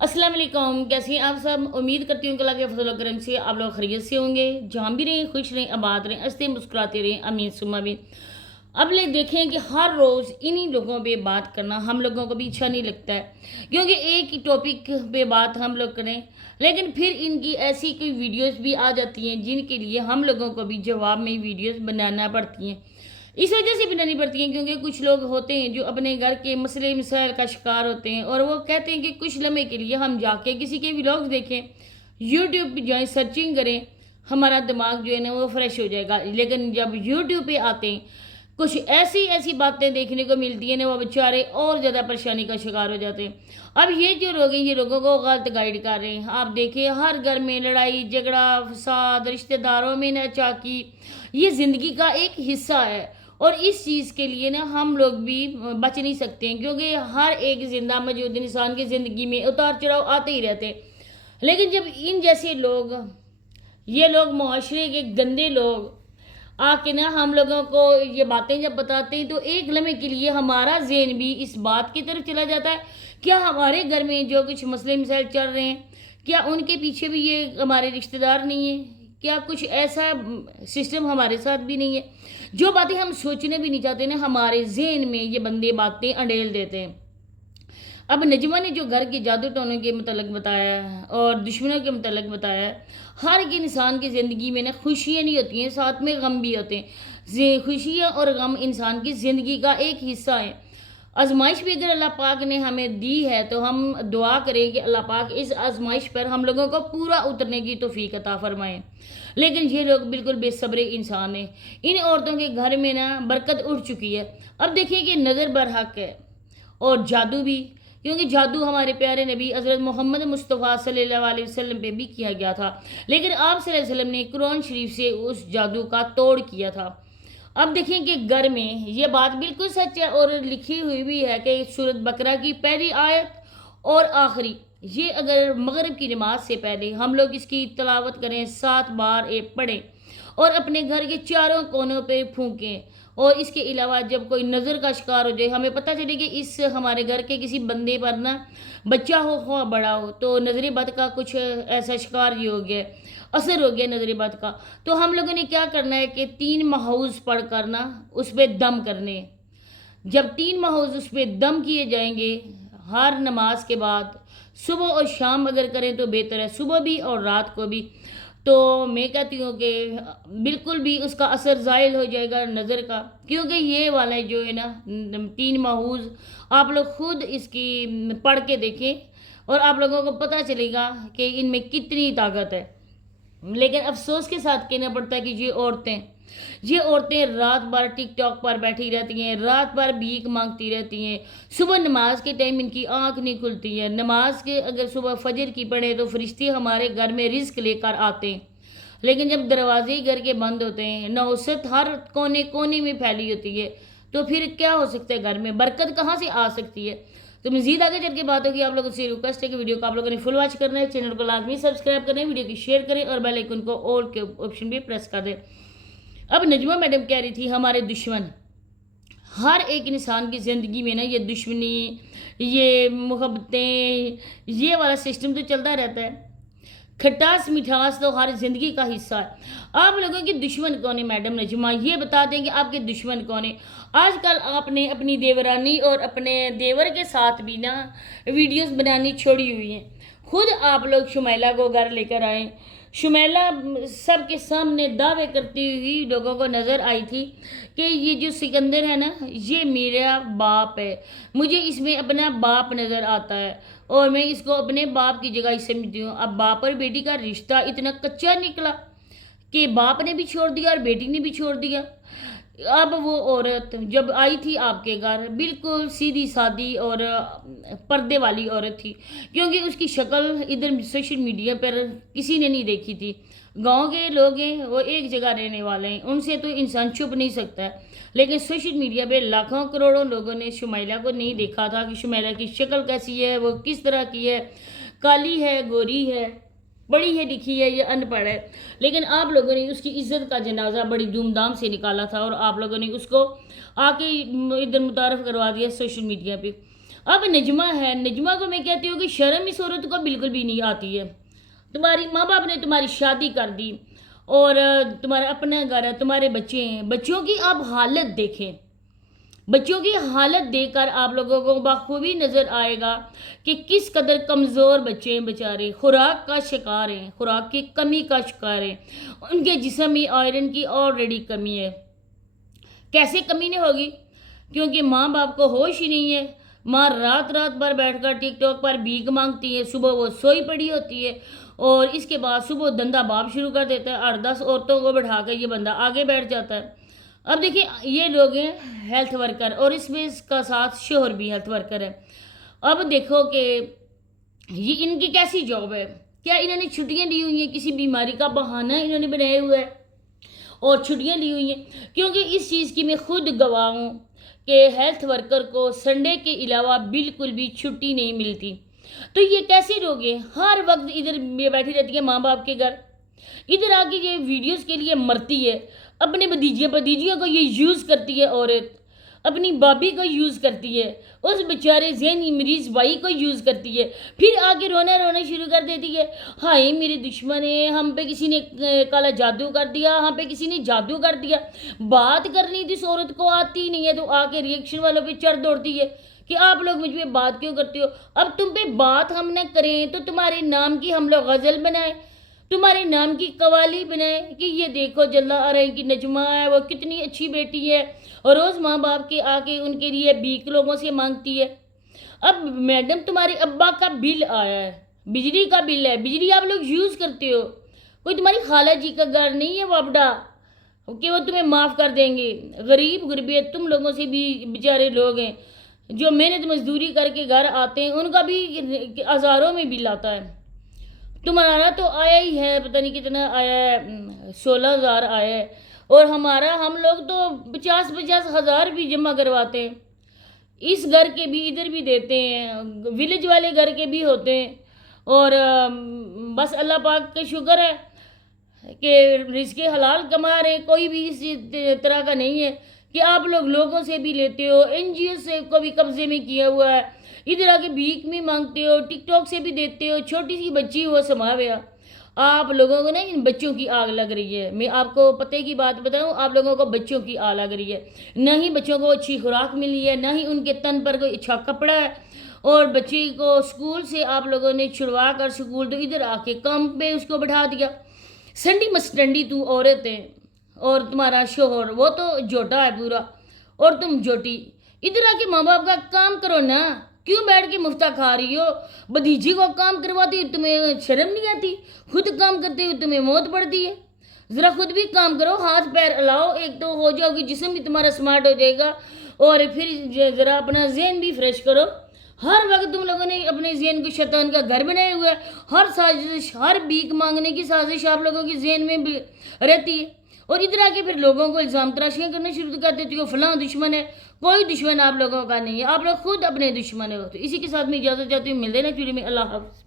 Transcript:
السلام علیکم، کیسی ہیں آپ سب؟ امید کرتی ہوں کہ اللہ کے فضل و کرم سے آپ لوگ خیریت سے ہوں گے، جہاں بھی رہیں خوش رہیں، آباد رہیں، ہنستے مسکراتے رہیں، امین ثم امین۔ اب لے دیکھیں کہ ہر روز انہی لوگوں پہ بات کرنا ہم لوگوں کو بھی اچھا نہیں لگتا ہے، کیونکہ ایک ہی ٹاپک پہ بات ہم لوگ کریں، لیکن پھر ان کی ایسی کوئی ویڈیوز بھی آ جاتی ہیں جن کے لیے ہم لوگوں کو بھی جواب میں ویڈیوز بنانا پڑتی ہیں۔ اس وجہ سے بنانی پڑتی ہیں کیونکہ کچھ لوگ ہوتے ہیں جو اپنے گھر کے مسئلے مسائل کا شکار ہوتے ہیں، اور وہ کہتے ہیں کہ کچھ لمحے کے لیے ہم جا کے کسی کے ولاگز دیکھیں، یوٹیوب پہ جائیں، سرچنگ کریں، ہمارا دماغ جو ہے نا وہ فریش ہو جائے گا۔ لیکن جب یوٹیوب پہ آتے ہیں کچھ ایسی باتیں دیکھنے کو ملتی ہیں نا، وہ بیچارے اور زیادہ پریشانی کا شکار ہو جاتے ہیں۔ اب یہ جو لوگ ہیں یہ لوگوں کو غلط گائیڈ کر رہے ہیں۔ آپ دیکھیں ہر گھر میں لڑائی جھگڑا فساد، رشتہ داروں میں ناچاکی، یہ زندگی کا ایک حصہ ہے، اور اس چیز کے لیے نا ہم لوگ بھی بچ نہیں سکتے ہیں، کیونکہ ہر ایک زندہ موجود انسان کی زندگی میں اتار چڑھاؤ آتے ہی رہتے ہیں۔ لیکن جب ان جیسے لوگ، یہ لوگ معاشرے کے گندے لوگ آ کے نا ہم لوگوں کو یہ باتیں جب بتاتے ہیں تو ایک لمحے کے لیے ہمارا ذہن بھی اس بات کی طرف چلا جاتا ہے، کیا ہمارے گھر میں جو کچھ مسئلے مسائل چل رہے ہیں کیا ان کے پیچھے بھی یہ ہمارے رشتہ دار نہیں ہیں؟ کیا کچھ ایسا سسٹم ہمارے ساتھ بھی نہیں ہے؟ جو باتیں ہم سوچنے بھی نہیں چاہتے نا ہمارے ذہن میں یہ بندے باتیں انڈیل دیتے ہیں۔ اب نجمہ نے جو گھر کے جادو ٹونوں کے متعلق بتایا ہے اور دشمنوں کے متعلق بتایا ہے، ہر ایک انسان کی زندگی میں نا خوشیاں نہیں ہوتی ہیں، ساتھ میں غم بھی ہوتے ہیں۔ خوشیاں اور غم انسان کی زندگی کا ایک حصہ ہے۔ آزمائش بھی اگر اللہ پاک نے ہمیں دی ہے تو ہم دعا کریں کہ اللہ پاک اس آزمائش پر ہم لوگوں کو پورا اترنے کی توفیق عطا فرمائے۔ لیکن یہ لوگ بالکل بے صبر انسان ہیں۔ ان عورتوں کے گھر میں نا برکت اڑ چکی ہے۔ اب دیکھیں کہ نظر برحق ہے اور جادو بھی، کیونکہ جادو ہمارے پیارے نبی حضرت محمد مصطفیٰ صلی اللہ علیہ وسلم پہ بھی کیا گیا تھا، لیکن آپ صلی اللہ علیہ وسلم نے قرآن شریف سے اس جادو کا توڑ کیا تھا۔ اب دیکھیں کہ گھر میں یہ بات بالکل سچ ہے اور لکھی ہوئی بھی ہے کہ سورۃ بقرہ کی پہلی آیت اور آخری، یہ اگر مغرب کی نماز سے پہلے ہم لوگ اس کی تلاوت کریں، 7 بار پڑھیں اور اپنے گھر کے چاروں کونوں پہ پھونکیں، اور اس کے علاوہ جب کوئی نظر کا شکار ہو جائے، ہمیں پتہ چلے کہ اس ہمارے گھر کے کسی بندے پر نا بچہ ہو خواہ بڑا ہو تو نظر بد کا کچھ ایسا شکار یہ ہو گیا، اثر ہو گیا نظر بد کا، تو ہم لوگوں نے کیا کرنا ہے کہ 3 محوذ پڑھ کر نا اس پہ دم کرنے۔ جب 3 محوذ اس پہ دم کیے جائیں گے ہر نماز کے بعد، صبح اور شام اگر کریں تو بہتر ہے، صبح بھی اور رات کو بھی، تو میں کہتی ہوں کہ بالکل بھی اس کا اثر زائل ہو جائے گا نظر کا، کیونکہ یہ والا جو ہے نا 3 محوذ آپ لوگ خود اس کی پڑھ کے دیکھیں اور آپ لوگوں کو پتہ چلے گا کہ ان میں کتنی طاقت ہے۔ لیکن افسوس کے ساتھ کہنا پڑتا ہے کہ یہ عورتیں رات بھر ٹک ٹاک پر بیٹھی رہتی ہیں، رات بھر بھیک مانگتی رہتی ہیں، صبح نماز کے ٹائم ان کی آنکھ نہیں کھلتی ہے۔ نماز کے اگر صبح فجر کی پڑھیں تو فرشتے ہمارے گھر میں رزق لے کر آتے ہیں، لیکن جب دروازے ہی گھر کے بند ہوتے ہیں، نحوست ہر کونے کونے میں پھیلی ہوتی ہے، تو پھر کیا ہو سکتا ہے؟ گھر میں برکت کہاں سے آ سکتی ہے؟ تو مزید آگے چل کے بات ہوگی، آپ لوگوں سے ریکویسٹ ہے کہ ویڈیو کو آپ لوگوں نے فل واچ کرنا ہے، چینل کو لازمی سبسکرائب کریں، ویڈیو کی شیئر کریں اور بیل آئیکن کو آل کے آپشن بھی پریس کر دیں۔ اب نجمہ میڈم کہہ رہی تھی ہمارے دشمن، ہر ایک انسان کی زندگی میں نا یہ دشمنی، یہ محبتیں، یہ والا سسٹم تو چلتا رہتا ہے، کھٹاس مٹھاس تو ہر زندگی کا حصہ ہے۔ آپ لوگوں کے دشمن کون ہے میڈم نجمہ؟ یہ بتا دیں کہ آپ کے دشمن کون ہیں۔ آج کل آپ نے اپنی دیورانی اور اپنے دیور کے ساتھ بھی نا ویڈیوز بنانی چھوڑی ہوئی ہیں۔ خود آپ لوگ شمیلہ کو گھر لے کر آئیں، شمیلہ سب کے سامنے دعوے کرتی ہوئی لوگوں کو نظر آئی تھی کہ یہ جو سکندر ہے نا یہ میرا باپ ہے، مجھے اس میں اپنا باپ نظر آتا ہے اور میں اس کو اپنے باپ کی جگہ ہی سمجھتی ہوں۔ اب باپ اور بیٹی کا رشتہ اتنا کچا نکلا کہ باپ نے بھی چھوڑ دیا اور بیٹی نے بھی چھوڑ دیا۔ اب وہ عورت جب آئی تھی آپ کے گھر بالکل سیدھی سادی اور پردے والی عورت تھی، کیونکہ اس کی شکل ادھر سوشل میڈیا پر کسی نے نہیں دیکھی تھی۔ گاؤں کے لوگ ہیں، وہ ایک جگہ رہنے والے ہیں، ان سے تو انسان چھپ نہیں سکتا ہے، لیکن سوشل میڈیا پہ لاکھوں کروڑوں لوگوں نے شمیلہ کو نہیں دیکھا تھا کہ شمیلہ کی شکل کیسی ہے، وہ کس طرح کی ہے، کالی ہے، گوری ہے، پڑھی ہے لکھی ہے یا ان پڑھ ہے۔ لیکن آپ لوگوں نے اس کی عزت کا جنازہ بڑی دھوم دھام سے نکالا تھا اور آپ لوگوں نے اس کو آ کے ادھر متعارف کروا دیا سوشل میڈیا پہ۔ اب نجمہ ہے، نجمہ کو میں کہتی ہوں کہ شرم اس عورت کو بالکل بھی نہیں آتی ہے. تمہاری ماں باپ نے تمہاری شادی کر دی اور تمہارا اپنا گھر ہے، تمہارے بچے ہیں، بچوں کی آپ حالت دیکھیں. بچوں کی حالت دیکھ کر آپ لوگوں کو بخوبی نظر آئے گا کہ کس قدر کمزور بچے ہیں بیچارے، خوراک کا شکار ہیں، خوراک کی کمی کا شکار ہیں، ان کے جسم میں آئرن کی آلریڈی کمی ہے. کیسے کمی نہیں ہوگی؟ کیونکہ ماں باپ کو ہوش ہی نہیں ہے. ماں رات رات بھر بیٹھ کر ٹک ٹاک پر بھیک مانگتی ہے، صبح وہ سوئی پڑی ہوتی ہے اور اس کے بعد صبح دندہ باپ شروع کر دیتا ہے، 8-10 عورتوں کو بٹھا کر یہ بندہ آگے بیٹھ جاتا ہے. اب دیکھیں یہ لوگ ہیں ہیلتھ ورکر، اور اس میں اس کا ساتھ شوہر بھی ہیلتھ ورکر ہے. اب دیکھو کہ یہ ان کی کیسی جاب ہے. کیا انہوں نے چھٹیاں لی ہوئی ہیں؟ کسی بیماری کا بہانہ انہوں نے بنایا ہوا ہے اور چھٹیاں لی ہوئی ہیں. کیونکہ اس چیز کی میں خود گواہ ہوں کہ ہیلتھ ورکر کو سنڈے کے علاوہ بالکل بھی چھٹی نہیں ملتی. تو یہ کیسے لوگ ہیں؟ ہر وقت ادھر بیٹھی رہتی ہے ماں باپ کے گھر، ادھر آ کے یہ ویڈیوز کے لیے مرتی ہے. اپنے بھتیجیوں کو یہ یوز کرتی ہے عورت، اپنی بابی کو یوز کرتی ہے، اس بیچارے ذہنی مریض بھائی کو یوز کرتی ہے. پھر آگے رونا شروع کر دیتی ہے، ہائے میرے دشمن ہیں، ہم پہ کسی نے کالا جادو کر دیا، ہم پہ کسی نے جادو کر دیا. بات کرنی جس عورت کو آتی نہیں ہے تو آ کے ریئیکشن والوں پہ چڑھ دوڑتی ہے کہ آپ لوگ مجھ پہ بات کیوں کرتے ہو. اب تم پہ بات ہم نہ کریں تو تمہارے نام کی ہم لوگ غزل بنائیں، تمہارے نام کی قوالی بنائیں کہ یہ دیکھو جلا ارائیں کی نجمہ ہے، وہ کتنی اچھی بیٹی ہے اور روز ماں باپ کے آ کے ان کے لیے بھیک لوگوں سے مانگتی ہے. اب میڈم تمہارے ابا کا بل آیا ہے، بجلی کا بل ہے، بجلی آپ لوگ یوز کرتے ہو، کوئی تمہاری خالہ جی کا گھر نہیں ہے وابڈا کہ وہ تمہیں معاف کر دیں گے. غریب غربیت تم لوگوں سے بھی بیچارے لوگ ہیں جو محنت مزدوری کر کے گھر آتے ہیں، ان کا بھی ہزاروں میں بل آتا ہے. تمہارا تو آیا ہی ہے، پتہ نہیں کتنا آیا ہے، 16,000 آیا ہے، اور ہم لوگ تو 50 ہزار بھی جمع کرواتے ہیں. اس گھر کے بھی ادھر بھی دیتے ہیں، ولیج والے گھر کے بھی ہوتے ہیں. اور بس اللہ پاک کا شکر ہے کہ رزق حلال کما رہے ہیں. کوئی بھی اس طرح کا نہیں ہے کہ آپ لوگوں سے بھی لیتے ہو، این جی او سے کو بھی قبضے میں کیا ہوا ہے، ادھر آ کے بھیک میں مانگتے ہو، ٹک ٹاک سے بھی دیتے ہو. چھوٹی سی بچی وہ سماویا، آپ لوگوں کو نا ان بچوں کی آگ لگ رہی ہے. میں آپ کو پتے کی بات بتاؤں، آپ لوگوں کو بچوں کی آگ لگ رہی ہے. نہ ہی بچوں کو اچھی خوراک ملی ہے، نہ ہی ان کے تن پر کوئی اچھا کپڑا ہے، اور بچی کو اسکول سے آپ لوگوں نے چھڑوا کر اسکول تو ادھر آ کے کام پہ اس کو بٹھا دیا. سنڈی مسٹنڈی تو عورت ہے، اور تمہارا شوہر وہ تو جوٹا ہے پورا، اور تم جوٹی. ادھر آ کے ماں باپ کا کام کرو نا، کیوں بیٹھ کے مفتہ کھا رہی ہو؟ بھتیجی کو کام کرواتی تمہیں شرم نہیں آتی؟ خود کام کرتے ہوئے تمہیں موت پڑتی ہے. ذرا خود بھی کام کرو، ہاتھ پیر ہلاؤ، ایک تو ہو جاؤ گی، جسم بھی تمہارا سمارٹ ہو جائے گا، اور پھر ذرا اپنا ذہن بھی فریش کرو. ہر وقت تم لوگوں نے اپنے ذہن کو شیطان کا گھر بنایا ہوا ہے. ہر سازش، ہر بھیک مانگنے کی سازش آپ لوگوں کی ذہن میں بھی رہتی ہے، اور ادھر آ کے پھر لوگوں کو الزام تراشیاں کرنا شروع کر دیتی ہو، فلاں دشمن ہے. کوئی دشمن آپ لوگوں کا نہیں ہے، آپ لوگ خود اپنے دشمن ہو. تو اسی کے ساتھ میں اجازت چاہتی ہوں، ملتے ہیں نیکسٹ ویڈیو میں. اللہ حافظ.